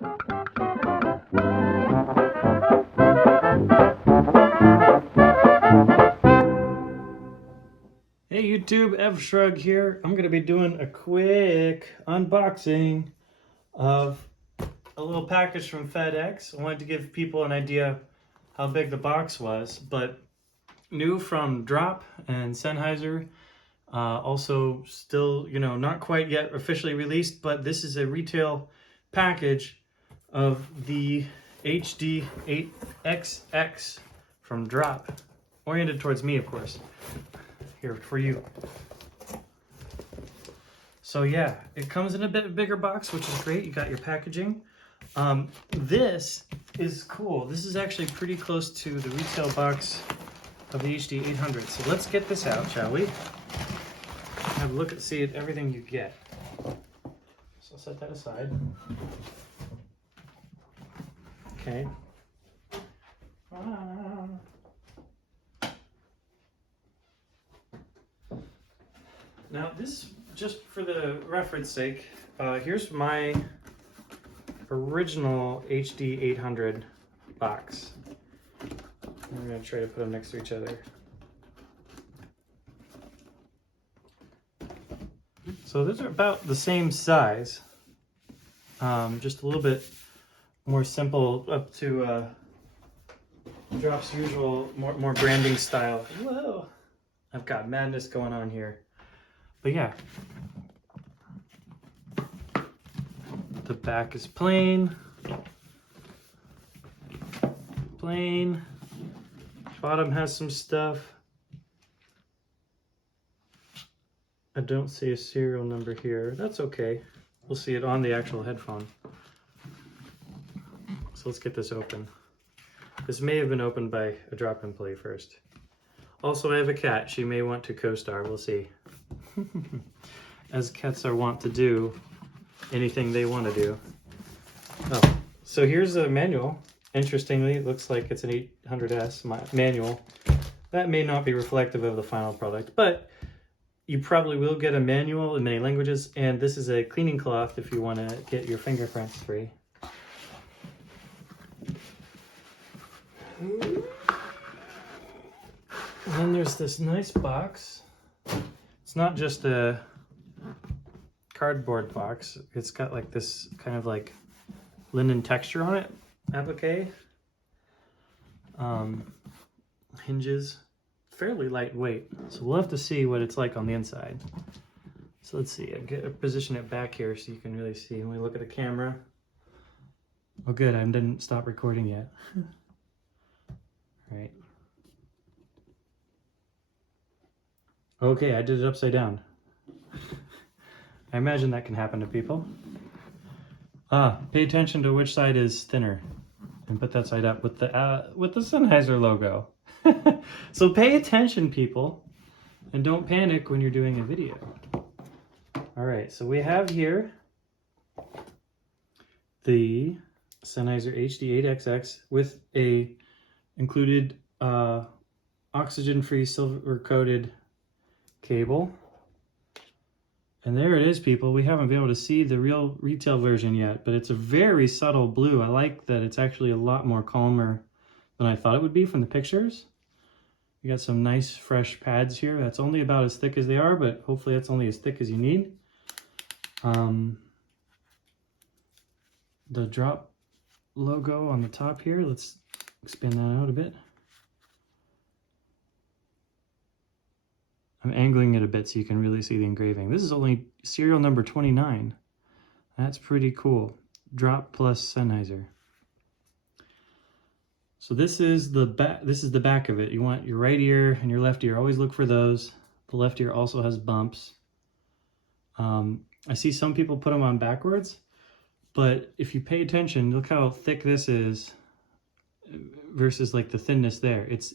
Hey YouTube, Ev Shrug here. I'm going to be doing a quick unboxing of a little package from FedEx. I wanted to give people an idea how big the box was, but new from Drop and Sennheiser. Also still, not quite yet officially released, but this is a retail package of the HD8XX from Drop. Oriented towards me, of course. Here for you. So yeah, it comes in a bit bigger box, which is great. You got your packaging. This is cool. This is actually pretty close to the retail box of the HD800. So let's get this out, shall we? Have a look and see everything you get. So I'll set that aside. Okay. Now this, just for the reference sake, here's my original HD800 box. I'm going to try to put them next to each other. So those are about the same size, just a little bit more simple, up to Drop's usual, more branding style. Whoa! I've got madness going on here. But yeah, the back is plain, bottom has some stuff. I don't see a serial number here. That's okay. We'll see it on the actual headphone. So let's get this open. This may have been opened by a Drop employee first. Also, I have a cat. She may want to co-star. We'll see. As cats are wont to do, anything they want to do. Oh, so here's a manual. Interestingly, it looks like it's an 800S manual. That may not be reflective of the final product, but you probably will get a manual in many languages, and this is a cleaning cloth if you want to get your fingerprints free. And then there's this nice box. It's not just a cardboard box. It's got like this kind of like linen texture on it, applique. Hinges, fairly lightweight. So we'll have to see what it's like on the inside. So let's see, position it back here so you can really see when we look at the camera. Oh good, I didn't stop recording yet. All right. Okay, I did it upside down. I imagine that can happen to people. Pay attention to which side is thinner and put that side up with the Sennheiser logo. So pay attention, people, and don't panic when you're doing a video. All right, so we have here the Sennheiser HD8XX with a included oxygen-free silver-coated cable. And there it is, people. We haven't been able to see the real retail version yet, but it's a very subtle blue. I like that it's actually a lot more calmer than I thought it would be from the pictures. You got some nice fresh pads here. That's only about as thick as they are, but hopefully that's only as thick as you need. The Drop logo on the top here, let's expand that out a bit. I'm angling it a bit so you can really see the engraving. This is only serial number 29. That's pretty cool. Drop plus Sennheiser. So this is the back. This is the back of it. You want your right ear and your left ear. Always look for those. The left ear also has bumps. I see some people put them on backwards, but if you pay attention, look how thick this is versus like the thinness there. It's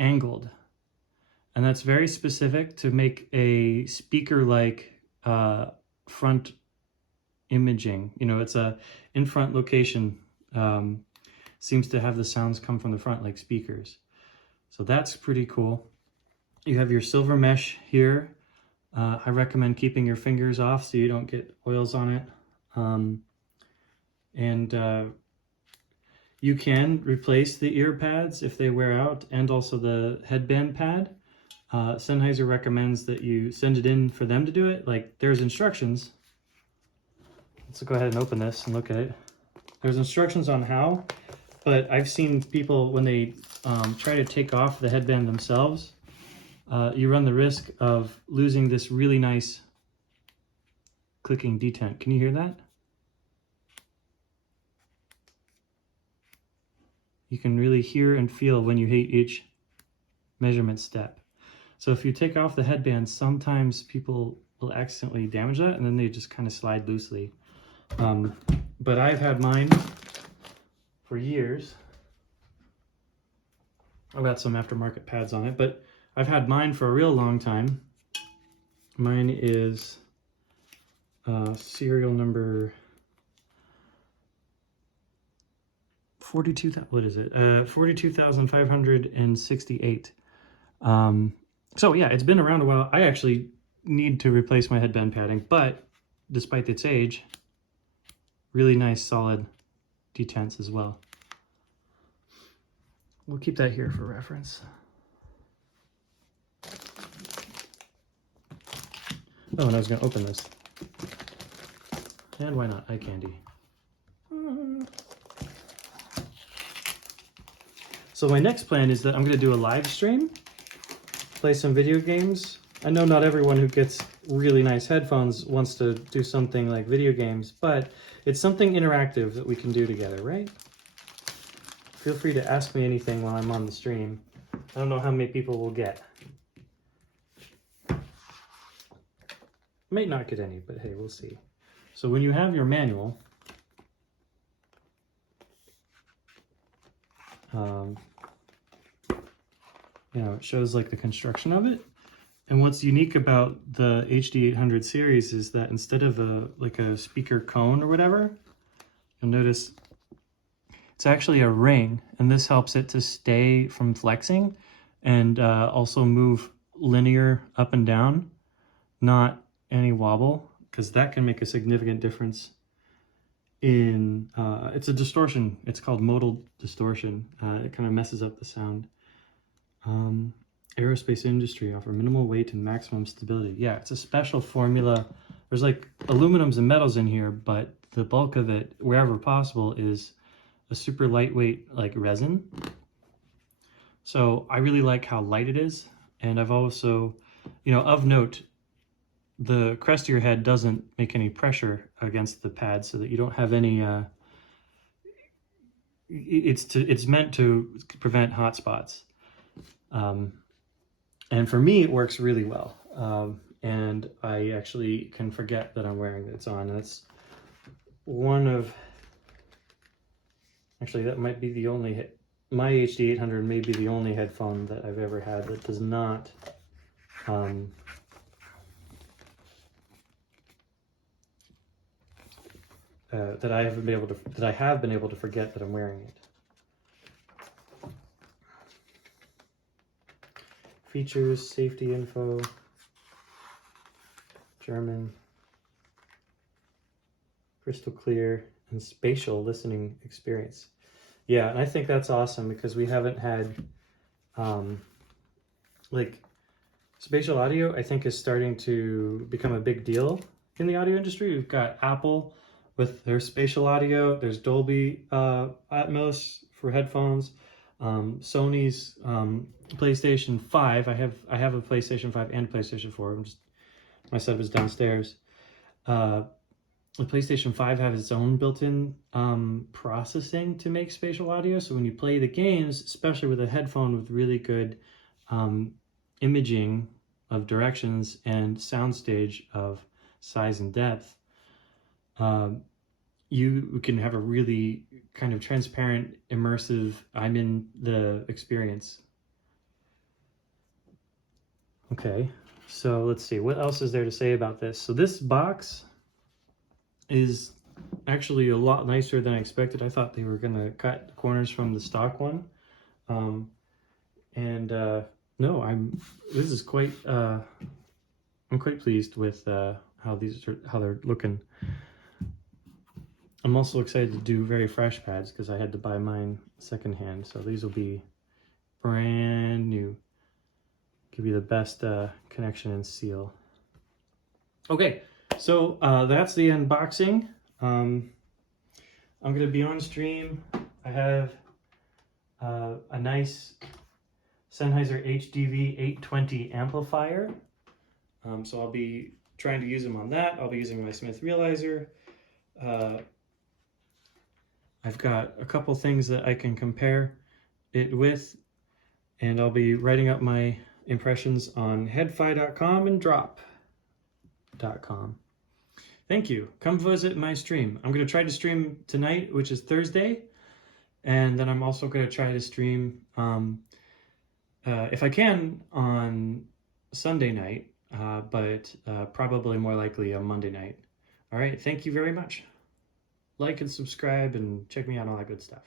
angled. And that's very specific to make a speaker-like front imaging. You know, it's a in-front location. Seems to have the sounds come from the front like speakers. So that's pretty cool. You have your silver mesh here. I recommend keeping your fingers off so you don't get oils on it. You can replace the ear pads if they wear out, and also the headband pad. Sennheiser recommends that you send it in for them to do it. Like, there's instructions. Let's go ahead and open this and look at it. There's instructions on how, but I've seen people, when they try to take off the headband themselves, you run the risk of losing this really nice clicking detent. Can you hear that? You can really hear and feel when you hit each measurement step. So if you take off the headband, sometimes people will accidentally damage that, and then they just kind of slide loosely. But I've had mine for years. I've got some aftermarket pads on it, but I've had mine for a real long time. Mine is serial number 42,568. So yeah, it's been around a while. I actually need to replace my headband padding, but despite its age, really nice solid detents as well. We'll keep that here for reference. Oh, and I was going to open this. And why not? Eye candy. So my next plan is that I'm going to do a live stream, play some video games. I know not everyone who gets really nice headphones wants to do something like video games, but it's something interactive that we can do together, right? Feel free to ask me anything while I'm on the stream. I don't know how many people will get. Might not get any, but hey, we'll see. So when you have your manual, it shows like the construction of it. And what's unique about the HD800 series is that instead of a speaker cone or whatever, you'll notice it's actually a ring, and this helps it to stay from flexing and also move linear up and down, not any wobble, because that can make a significant difference in, it's a distortion. It's called modal distortion. It kind of messes up the sound. Aerospace industry offer minimal weight and maximum stability. Yeah, it's a special formula. There's like aluminums and metals in here, but the bulk of it, wherever possible, is a super lightweight like resin. So I really like how light it is. And I've also, of note, the crest of your head doesn't make any pressure against the pad, so that you don't have any, it's meant to prevent hot spots. And for me, it works really well. And I actually can forget that I'm wearing it's on. That's one of, actually that might be the only, my HD800 may be the only headphone that I've ever had that does not, that I have been able to forget that I'm wearing it. Features, safety info, German, crystal clear, and spatial listening experience. Yeah, and I think that's awesome because we haven't had, spatial audio, I think, is starting to become a big deal in the audio industry. We've got Apple with their spatial audio. There's Dolby Atmos for headphones. Sony's PlayStation 5. I have a PlayStation 5 and PlayStation 4. My setup is downstairs. The PlayStation 5 has its own built-in processing to make spatial audio. So when you play the games, especially with a headphone with really good imaging of directions and soundstage of size and depth, you can have a really kind of transparent, immersive, I'm in the experience. Okay, so let's see, what else is there to say about this? So this box is actually a lot nicer than I expected. I thought they were gonna cut corners from the stock one. No, I'm quite pleased with how they're looking. I'm also excited to do very fresh pads because I had to buy mine secondhand. So these will be brand new. Give you the best connection and seal. Okay, so that's the unboxing. I'm going to be on stream. I have a nice Sennheiser HDV 820 amplifier. So I'll be trying to use them on that. I'll be using my Smith Realizer. I've got a couple things that I can compare it with, and I'll be writing up my impressions on headfi.com and drop.com. Thank you. Come visit my stream. I'm going to try to stream tonight, which is Thursday, and then I'm also going to try to stream, if I can, on Sunday night, but probably more likely on Monday night. All right, thank you very much. Like and subscribe and check me out on all that good stuff.